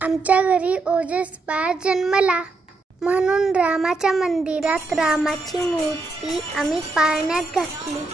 आमच्या घरी ओजस बाळ जन्मला म्हणून रामाच्या मंदिरात रामाची मूर्ती आम्ही पाळण्यात घातली।